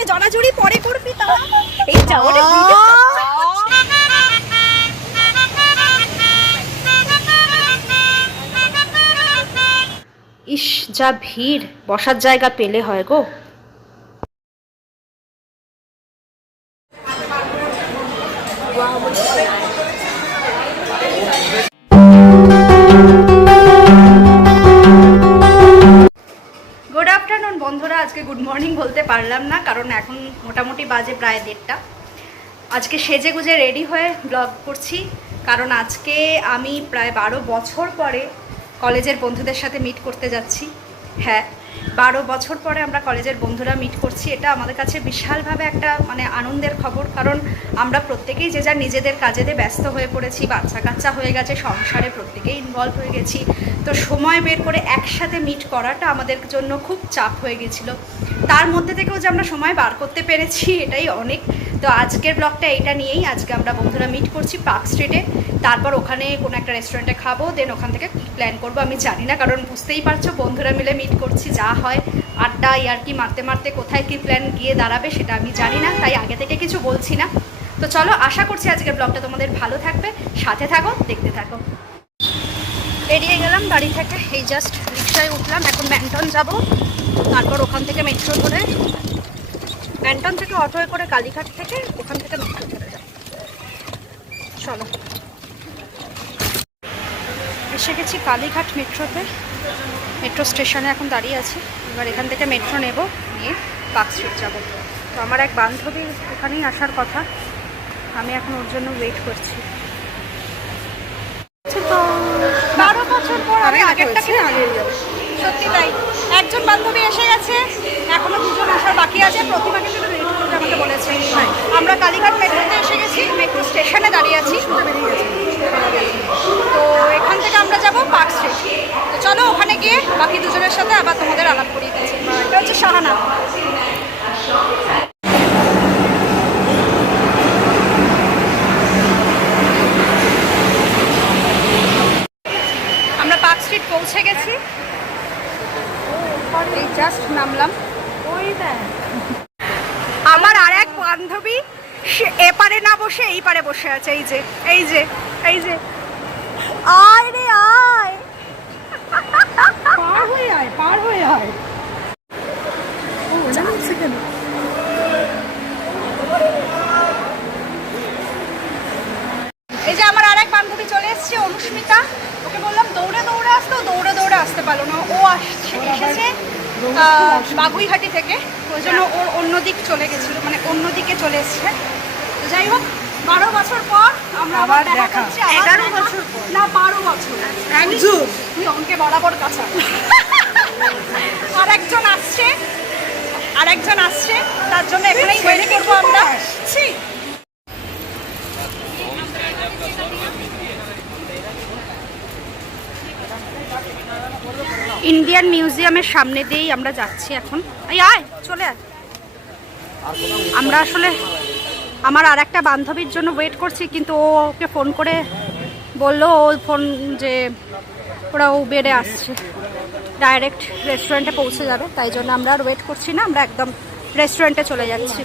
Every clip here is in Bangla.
ওরে জড়াজড়ি পরে করবি তা এই যা ওরে ইস যা ভিড়, বসার জায়গা পেলে হয় গো। গুড আফটারনুন বন্ধুরা, আজকে গুড মর্নিং বলতে পারলাম না, কারণ এখন মোটামুটি বাজে প্রায় 1:30। আজকে সেজে গুজে রেডি হয়ে ব্লগ করছি, কারণ আজকে আমি প্রায় 12 বছর পরে কলেজের বন্ধুদের সাথে মিট করতে যাচ্ছি। হ্যাঁ, 12 বছর পরে আমরা কলেজের বন্ধুরা মিট করছি। এটা আমাদের কাছে বিশালভাবে একটা আনন্দের খবর, কারণ আমরা প্রত্যেকেই যে যার নিজেদের কাজেতে ব্যস্ত হয়ে পড়েছি, বাচ্চা কাচ্চা হয়ে গেছে, সংসারে প্রত্যেকেই ইনভলভ হয়ে গেছি। তো সময় বের করে একসাথে মিট করাটা আমাদের জন্য খুব চাপ হয়ে গেছিলো। তার মধ্যে থেকেও যে আমরা সময় বার করতে পেরেছি, এটাই অনেক। তো আজকের ব্লগটা এইটা নিয়েই। আজকে আমরা বন্ধুরা মিট করছি পার্ক স্ট্রিটে, তারপর ওখানে কোনো একটা রেস্টুরেন্টে খাবো, দেন ওখান থেকে প্ল্যান করবো আমি জানি না, কারণ বুঝতেই পারছো বন্ধুরা মিলে মিট করছি, যা হয় আড্ডা ইয়ার্কি মারতে মারতে কোথায় কী প্ল্যান গিয়ে দাঁড়াবে সেটা আমি জানি না, তাই আগে থেকে কিছু বলছি না। তো চলো, আশা করছি আজকের ব্লগটা তোমাদের ভালো থাকবে, সাথে থাকো, দেখতে থাকো। বেরিয়ে গেলাম বাড়ি থেকে, এই জাস্ট রিক্সায় উঠলাম, এখন ম্যান্টন যাব, তারপর ওখান থেকে মেট্রো ধরে, ম্যান্টন থেকে অটোয় করে কালীঘাট থেকে, ওখান থেকে মেট্রো ধরে যাব। চলো, এসে গেছি কালীঘাট মেট্রোতে, মেট্রো স্টেশনে এখন দাঁড়িয়ে আছি। এবার এখান থেকে মেট্রো নেব, নিয়ে পার্ক স্ট্রিট যাব। তো আমার এক বান্ধবীর ওখানেই আসার কথা, আমি এখন ওর জন্য ওয়েট করছি। 12 বছর পর আমি আগেরটাকে হারিয়ে যাব, সত্যি তাই। একজন বান্ধবী এসে গেছে, এখনো দুজন আসার বাকি আছে। প্রতিমাকে শুধু রেট করতে আমাকে বলেছে। আমরা কালীঘাট মেট্রোতে এসে গেছি, মেট্রো স্টেশনে দাঁড়িয়ে আছি। তো এখান থেকে আমরা যাব পার্ক স্ট্রিট। তো চলো, ওখানে গিয়ে বাকি দুজনের সাথে আবার তোমাদের আলাপ করিয়ে দিচ্ছি। এটা হচ্ছে শাহানা। আমরা পার্ক স্ট্রিট পৌঁছে গেছি, এই জাস্ট নামলাম। আমার আর এক বান্ধবী সে এপারে না বসে এই পারে বসে আছে, এই যে এই যে এই যে। আয় রে আয়, পার হয়ে আয়, পার হয়ে আয়। এই যে আমার আর এক বান্ধবী চলে এসছে, অনুস্মিতা। ওকে বললাম দৌড়ে দৌড়ে আসতে, দৌড়ে দৌড়ে আসতে পারলো না। ও এসেছে বাগুইহাটি থেকে, ওই জন্য ওর অন্যদিক চলে গেছিল, অন্যদিকে চলে এসছে। তো যাই হোক, 12 বছর পর আমরা আবার দেখা করছি। 11 বছর না 12 বছর, তুই অঙ্কে বরাবর কাছা। আরেকজন আসছে, তার জন্য এখানেই ওয়েট করবো আমরা। ইন্ডিয়ান মিউজিয়ামের সামনে দিয়েই আমরা যাচ্ছি এখন। আয় চলে আয়। আমরা আসলে আমার আর একটা বান্ধবীর জন্য ওয়েট করছি, কিন্তু ওকে ফোন করে বললো যে ওরা উবেরে আসছে, ডাইরেক্ট রেস্টুরেন্টে পৌঁছে যাবে, তাই জন্য আমরা আর ওয়েট করছি না, আমরা একদম রেস্টুরেন্টে চলে যাচ্ছি।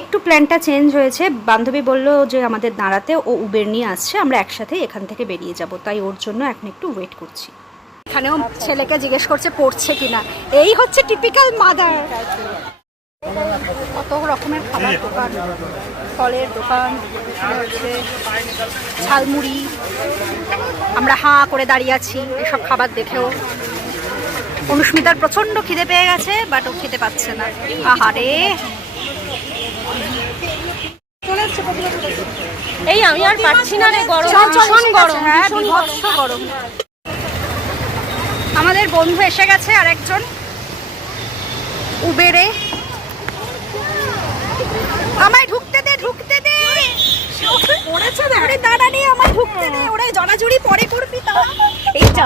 একটু প্ল্যানটা চেঞ্জ হয়েছে, বান্ধবী বললো যে আমাদের দাঁড়াতে, ও উবের নিয়ে আসছে, আমরা একসাথে এখান থেকে বেরিয়ে যাব, তাই ওর জন্য এখন একটু ওয়েট করছি। এখানেও ছেলেকে জিজ্ঞেস করছে পড়ছে কিনা। এই হচ্ছে টিপিক্যাল মাদার। কত রকমের খাবার দোকান, ফলের দোকান, হচ্ছে ঝালমুড়ি। আমরা হাঁ করে দাঁড়িয়ে আছি এসব খাবার দেখেও। অনুস্মিতার প্রচণ্ড খিদে পেয়ে গেছে, বাট ও খেতে পাচ্ছে না। আহারে, এই আমি আর পাচ্ছি না রে, গরম ভীষণ গরম। হ্যাঁ, বিভৎস গরম। আমাদের বন্ধু এসে গেছে আরেকজন উবেরে। আমায় ঢুকতে দে, ঢুকতে দে। দাঁড়া নেই, আমায় ঢুকতে দে। ওরা জড়াজড়ি পরে করবি তা এই যা।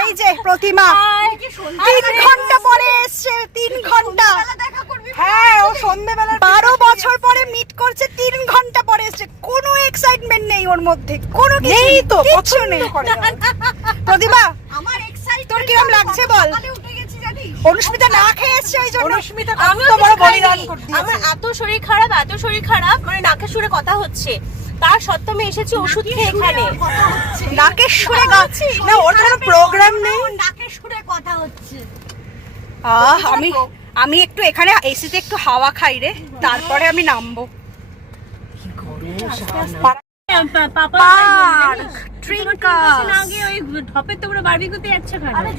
এই যে প্রতিমা 3 ঘন্টা পরে এসছে, 3 ঘন্টা। হ্যাঁ, ও সন্ধ্যেবেলা 12 বছর পরে মিট করছে, 3 ঘন্টা পরে এসছে। কোনো এক্সাইটমেন্ট নেই ওর মধ্যে, কোনো কিছু তো কিছু নেই। প্রতিভা, আমার এক্সাইট, তোর কিরকম লাগছে বল? অনুস্মিতা না খেয়ে এসছে ওই জন্য। আমি তো বড় বলিদান করতে আমার এত শরীর খারাপ মানে নাকের সুরে কথা হচ্ছে, তার সত্ত্বেও আমি এসেছি ওষুধ খেয়ে এখানে। নাকের সুরে গাচ্ছি না, ওর কোনো প্রোগ্রাম নেই। নাকের সুরে কথা হচ্ছে। আমি একটু এখানে এসিতে একটু হাওয়া খাই রে, তারপরে আমি নামবো।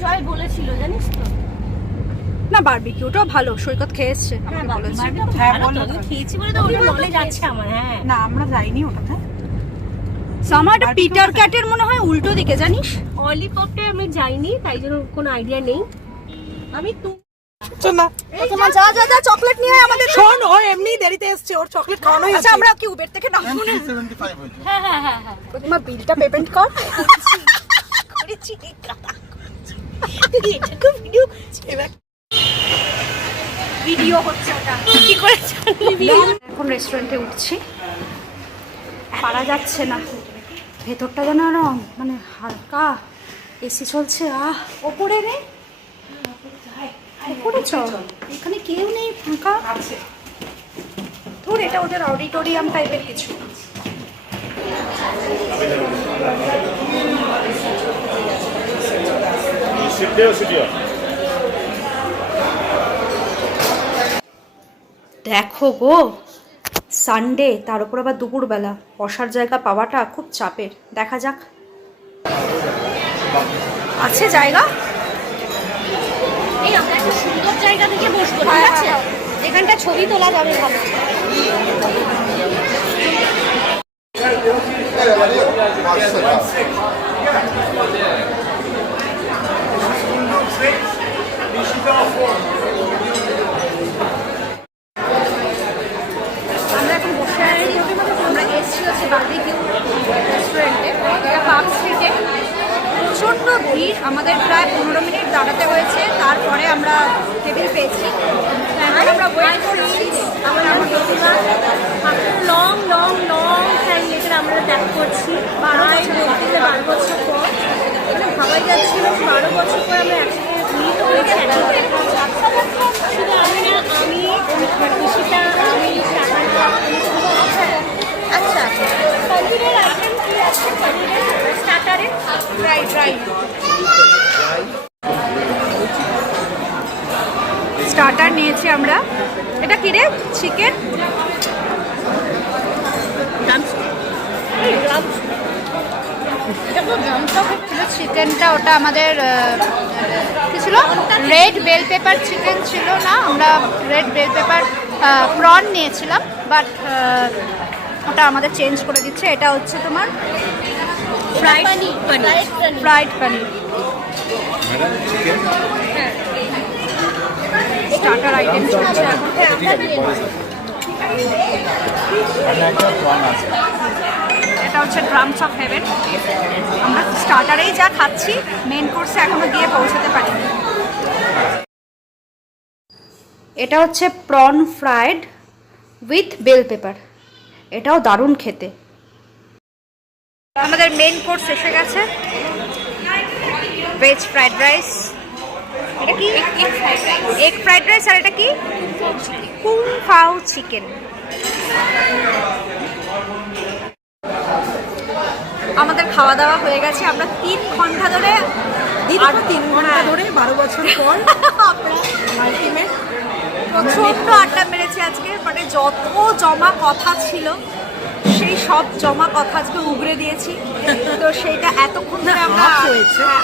জয় বলেছিল জানিস তো, না বারবিকিউটাও ভালো, সৈকত খেয়ে এসছে আমাকে বলেছে। খেয়েছি বলে তো ওটা নলেজ আছে আমার। হ্যাঁ, না আমরা যাইনি ওটাতে। আমার একটা পিটার ক্যাটের মনে হয় উল্টো দিকে, জানিস? অলিপপে আমি যাইনি, তাই জন্য কোনো আইডিয়া নেই। আমি তোমার যা যা যা চকলেট নিয়ে আয় আমাদের। শোন, ও এমনি দেরিতে এসছে, ওর চকলেট খাওয়ানো হয়েছে। আচ্ছা আমরা কি উবের থেকে নামবো না? 75 হয়েছে। হ্যাঁ, তোমার বিলটা পেমেন্ট কর। করেছি ভিডিও হচ্ছে ওটা কি করে জানবি? এখন রেস্টুরেন্টে উঠছি, পারা যাচ্ছে না, ভেতরটা যেন আরো মানে হালকা এসি চলছে। ওপরে রে, ওপরে চল, এখানে কেউ নেই, ফাঁকা আছে। ধর এটা ওদের অডিটোরিয়াম টাইপের কিছু। দেখো গো, সানডে, তার উপর আবার দুপুরবেলা, বসার জায়গা পাওয়াটা খুব চাপের। দেখা যাক, আছে জায়গা। এই আমরা একটা সুন্দর জায়গা থেকে বসবো, ঠিক আছে? এখানটা ছবি তোলা যাবে ভালো। আমরা এখন বসে আছি, আমরা এসেছি হচ্ছে বারবিকিউ রেস্টুরেন্টে, এটা পার্ক স্ট্রিটে। প্রচণ্ড ভিড়, আমাদের প্রায় 15 মিনিট দাঁড়াতে হয়েছে, তারপরে আমরা টেবিল পেয়েছি। এখন আমরা ওয়েট করছি। লং টাইম লেগে আমরা দেখা করছি 12 বছর পর। মানে ভাবাই যাচ্ছিল 12 বছর পর আমরা একসাথে মিলিত হয়েছি। শুধু আমি না, আমি খুশিটা, আমি আচ্ছা পনিরের আইটেম কি আছে? পনিরের স্টার্টারে ড্রাই স্টার্টার নিয়েছি আমরা। এটা কি রে? চিকেন চিকেনটা, ওটা আমাদের কি ছিল? রেড বেল পেপার চিকেন ছিল না, আমরা রেড বেল পেপার প্রন নিয়েছিলাম, বাট ওটা আমাদের চেঞ্জ করে দিচ্ছে। এটা হচ্ছে তোমার ফ্রাইড পনির। স্টার্টার আইটেম চলছে এখন। এটা হচ্ছে ড্রামস অফ হেভেন। আমরা স্টার্টারেই যা খাচ্ছি, মেন কোর্সে এখনো গিয়ে পৌঁছাতে পারিনি। এটা হচ্ছে prawn fried with bell pepper, এটাও দারুণ খেতে। আমাদের মেন কোর্স এসে গেছে, ভেজ ফ্রাইড রাইস। এটা কি? Egg fried rice. আর এটা কি? কুং ফাও চিকেন। আমাদের খাওয়া দাওয়া হয়ে গেছে। আমরা 3 ঘন্টা ধরে, 3 ঘন্টা ধরে 12 বছর পর আলটিমেট প্রচন্ড আড্ডা মেরেছি আজকে। মানে যত জমা কথা ছিল, সেই সব জমা কথা আজকে উগড়ে দিয়েছি। তো সেইটা এতক্ষণ ধরে আমরা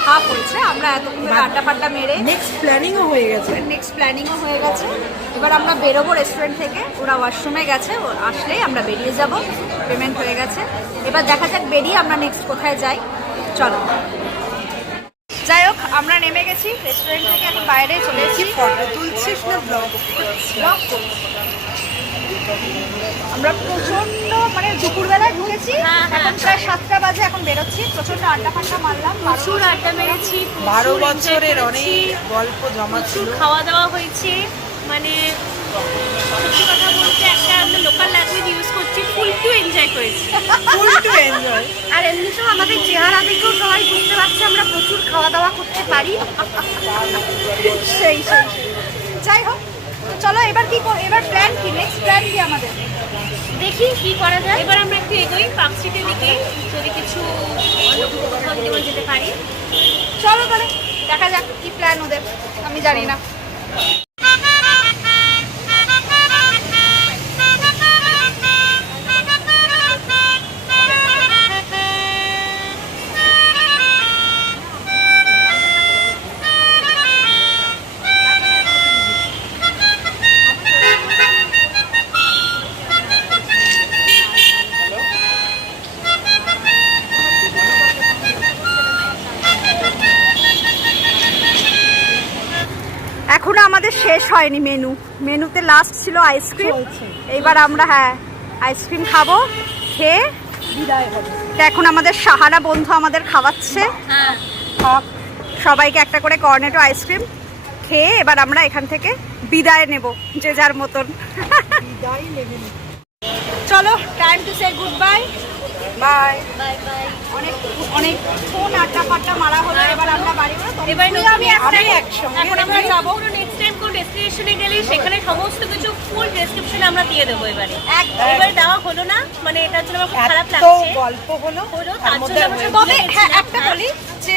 হাফ হয়েছে, আমরা এতক্ষণ ধরে আড্ডা ফাড্ডা মেরে নেক্সট প্ল্যানিংও হয়ে গেছে। এবার আমরা বেরোবো রেস্টুরেন্ট থেকে। ওরা ওয়াশরুমে গেছে, আসলেই আমরা বেরিয়ে যাব। পেমেন্ট হয়ে গেছে, এবার দেখা যাক বেরিয়ে আমরা নেক্সট কোথায় যাই। চলো, যাই হোক, আমরা নেমে গেছি রেস্টুরেন্ট থেকে, এখন বাইরে চলে এসেছি। ফটো তুলছিস না ব্লগ? আমরা প্রচন্ড মানে দুপুরবেলায় ঢুকেছি, এখন প্রায় 7টা বাজে, এখন বেরোচ্ছি। প্রচন্ড আড্ডা ফাড্ডা মারলাম, প্রচুর আড্ডা মেরেছি, 12 বছরের অনেক গল্প জমা ছিল, খাওয়া দাওয়া হয়েছে। মানে সত্যি কথা বলতে, একটা আমরা লোকাল ল্যাঙ্গুয়েজ ইউজ করছি, ফুল টু এনজয় করেছি। আর এমনি সব আমাদের চেহারা দেখেও সবাই বুঝতে পারছে আমরা প্রচুর খাওয়া দাওয়া করতে পারি। সেই সেই যাই হোক, তো চলো এবার কি এবার প্ল্যান কি, নেক্সট প্ল্যান কি আমাদের? দেখি কি করা যায়। এবার আমরা একটু এগোই পার্ক স্ট্রিটের দিকে, যদি কিছু অন্য কোথাও যদি আমরা যেতে পারি। চলো তাহলে দেখা যাক কি প্ল্যান ওদের, আমি জানি না। এখনো আমাদের শেষ হয়নি মেনুতে লাস্ট ছিল আইসক্রিম। এইবার আমরা আইসক্রিম খাবো, খেয়ে বিদায় হবে। তো এখন আমাদের সাহারা বন্ধু আমাদের খাওয়াচ্ছে সবাইকে একটা করে কর্নেটো আইসক্রিম খেয়ে এবার আমরা এখান থেকে বিদায় নেব যে যার মতন। বিদায় নেবেন। চলো, time to say good bye. Bye. Bye bye. অনেকক্ষণ আড্ডা ফাড্ডা মারা হলো, এবার আমরা বাড়ি যাবো। এবার আমি একসঙ্গে এখন আমরা যাবো নেক্সট টাইম কোন ডেস্টিনেশনে গেলে সেখানে সমস্ত কিছু ফুল ডেসক্রিপশন আমরা দিয়ে দেবো এবারে। এবারে দেওয়া হলো না, মানে এটার জন্য আমার খুব খারাপ তো লাগছে। গল্প হলো তার জন্য আমরা সব তবে হ্যাঁ একটা বলি যে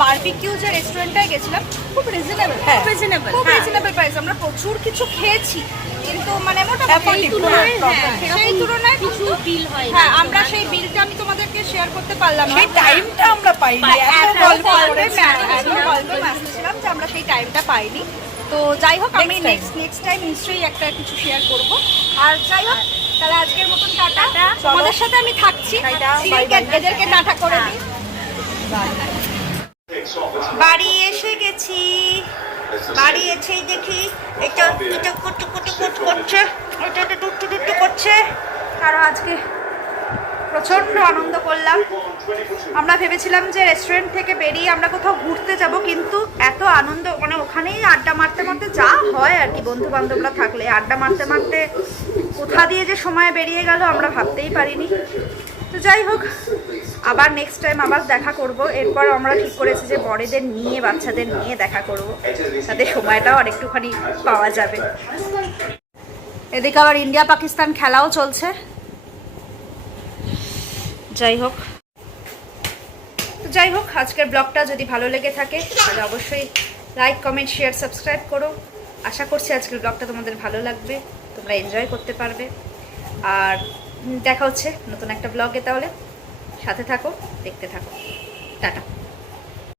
বারবিকিউ যে রেস্টুরেন্টটায় গেছিলাম খুব রিজনেবল, খুব রিজনেবল, খুব রিজনেবল প্রাইস। আমরা প্রচুর কিছু খেয়েছি কিন্তু মানে মোটামুটি Affordable, সেই তুলনায় হ্যাঁ, সেই তুলনায় কিছু বিল হয় না। হ্যাঁ আমরা সেই বিলটা আমি তোমাদেরকে শেয়ার করতে পারলাম না। সেই টাইমটা আমরা পাইনি, এত গল্প করেছি। ছিলাম যে আমরা সেই টাইমটা পাইনি। তো যাই হোক, আমি নেক্সট টাইম নিশ্চয়ই একটা কিছু শেয়ার করব। আর যাই হোক, তাহলে আজকের মতন টাটা। তোমাদের সাথে আমি থাকছি, এদেরকে টাটা করে দিই। বাড়ি এসে গেছি, বাড়ি এসেই দেখি এটা কুটু কুটু কুটু করছে, এটা টুটু টুটু করছে। কারণ আজকে প্রচণ্ড আনন্দ করলাম। আমরা ভেবেছিলাম যে রেস্টুরেন্ট থেকে বেরিয়ে আমরা কোথাও ঘুরতে যাব, কিন্তু এত আনন্দ, মানে ওখানেই আড্ডা মারতে মারতে যা হয় আর কি, বন্ধু বান্ধবরা থাকলে আড্ডা মারতে মারতে কোথা দিয়ে যে সময় বেরিয়ে গেল আমরা ভাবতেই পারিনি। তো যাই হোক, আবার নেক্সট টাইম আবার দেখা করব। এরপর আমরা ঠিক করেছি যে বড়দের নিয়ে, বাচ্চাদের নিয়ে দেখা করব, তাদের সময়টাও আর একটুখানি পাওয়া যাবে। এদিকে আবার ইন্ডিয়া পাকিস্তান খেলাও চলছে। যাই হোক, আজকের ব্লগটা যদি ভালো লেগে থাকে তাহলে অবশ্যই লাইক, কমেন্ট, শেয়ার, সাবস্ক্রাইব করো। আশা করছি আজকের ব্লগটা তোমাদের ভালো লাগবে, তোমরা এনজয় করতে পারবে। আর দেখা হচ্ছে নতুন একটা ব্লগে, তাহলে সাথে থাকো, দেখতে থাকো। টাটা।